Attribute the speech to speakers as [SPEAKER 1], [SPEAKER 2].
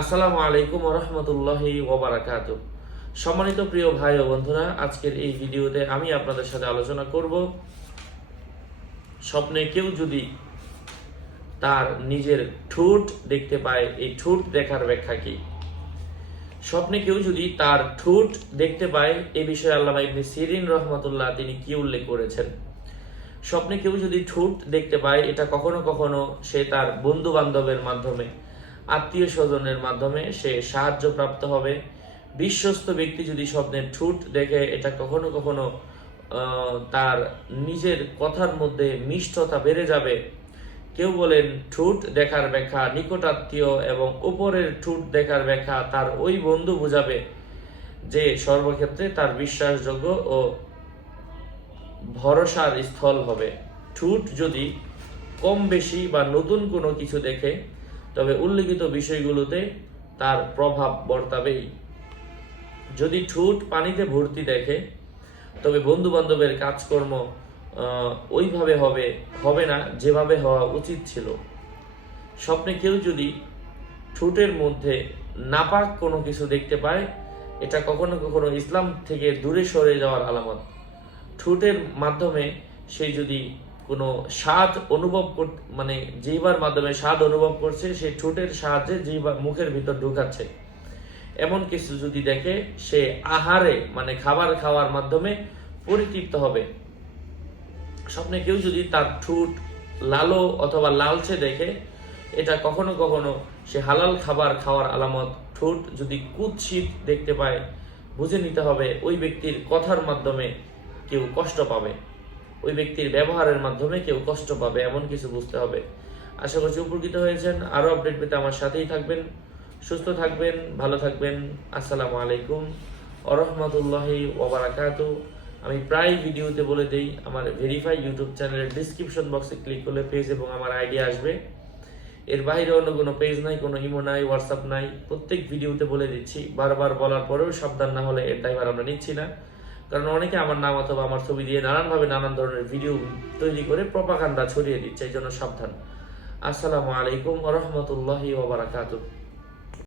[SPEAKER 1] আসসালামু আলাইকুম রহমতুল্লাহি ওবরাকাত সম্মানিত প্রিয় ভাই ও বন্ধুরা, আজকের এই ভিডিওতে আমি আপনাদের সাথে আলোচনা করব স্বপ্নে কেউ যদি তার নিজের ঠোঁট দেখতে পায়, এই ঠোঁট দেখার ব্যাখ্যা কি? স্বপ্নে কেউ যদি তার ঠোঁট দেখতে পায়, এ বিষয়ে আল্লামা ইবনে সিরিন রহমতুল্লাহ তিনি কি উল্লেখ করেছেন? স্বপ্নে কেউ যদি ঠোঁট দেখতে পায়, এটা কখনো কখনো সে তার বন্ধু বান্ধবের মাধ্যমে আত্মীয় স্বজনের মাধ্যমে সে সাহায্য প্রাপ্ত হবে। বিশ্বস্ত ব্যক্তি যদি স্বপ্নের ঠোঁট দেখে, এটা কখনো কখনো তার নিজের কথার মধ্যে মিষ্টতা বেড়ে যাবে। কেউ বলেন, ঠোঁট দেখার ব্যাখ্যা নিকটাত্মীয় এবং উপরের ঠোঁট দেখার ব্যাখ্যা তার ওই বন্ধু বুঝাবে, যে সর্বক্ষেত্রে তার বিশ্বাসযোগ্য ও ভরসার স্থল হবে। ঠুট যদি কম বেশি বা নতুন কোনো কিছু দেখে তবে উল্লেখিত বিষয়গুলোতে তার প্রভাব বর্তাবেই। যদি ঠোঁট পানিতে ভর্তি দেখে, তবে বন্ধু বান্ধবের কাজকর্ম ওইভাবে হবে হবে না, যেভাবে হওয়া উচিত ছিল। স্বপ্নে কেউ যদি ঠোঁটের মধ্যে নাপাক কোনো কিছু দেখতে পায়, এটা কখনো কখনো ইসলাম থেকে দূরে সরে যাওয়ার আলামত। ঠোঁটের মাধ্যমে সে যদি কোনো স্বাদ অনুভব কর মানে জিহ্বার মাধ্যমে স্বাদ অনুভব করছে, সে ঠোঁটের সাহায্যে জিহ্বা মুখের ভিতর ঢুকাচ্ছে। এমন কিছু যদি দেখে, সে আহারে মানে খাবার খাওয়ার মাধ্যমে পরিতৃপ্ত হবে। স্বপ্নে কেউ যদি তার ঠোঁট লালো অথবা লালচে দেখে, এটা কখনো কখনো সে হালাল খাবার খাওয়ার আলামত, ঠোঁট যদি কুৎসিত দেখতে পায়, বুঝে নিতে হবে ওই ব্যক্তির কথার মাধ্যমে কেউ কষ্ট পাবে। ওই ব্যক্তির ব্যবহারের মাধ্যমে কেউ কষ্ট পাবে, এমন কিছু বুঝতে হবে। আশা করছি উপকৃত হয়েছেন। আরও আপডেট পেতে আমার সাথেই থাকবেন। সুস্থ থাকবেন, ভালো থাকবেন। আসসালামু আলাইকুম অরহমতুল্লাহি ওবারাকাতু আমি প্রায় ভিডিওতে বলে দেই, আমার ভেরিফাই ইউটিউব চ্যানেলের ডিসক্রিপশন বক্সে ক্লিক করলে পেজ এবং আমার আইডি আসবে। এর বাইরে অন্য কোনো পেজ নাই, কোনো ইমো নাই হোয়াটসঅ্যাপ নাই। প্রত্যেক ভিডিওতে বলে দিচ্ছি। বারবার বলার পরেও সাবধান না হলে এর ড্রাইভার আমরা নিচ্ছি না। কারণ অনেকে আমার নাম অথবা আমার ছবি দিয়ে নানানভাবে নানান ধরনের ভিডিও তৈরি করে প্রপাকাণ্ডা ছড়িয়ে দিচ্ছে, এই জন্য সাবধান। আসসালামু আলাইকুম রহমতুল্লাহি ওবরাকাতুহ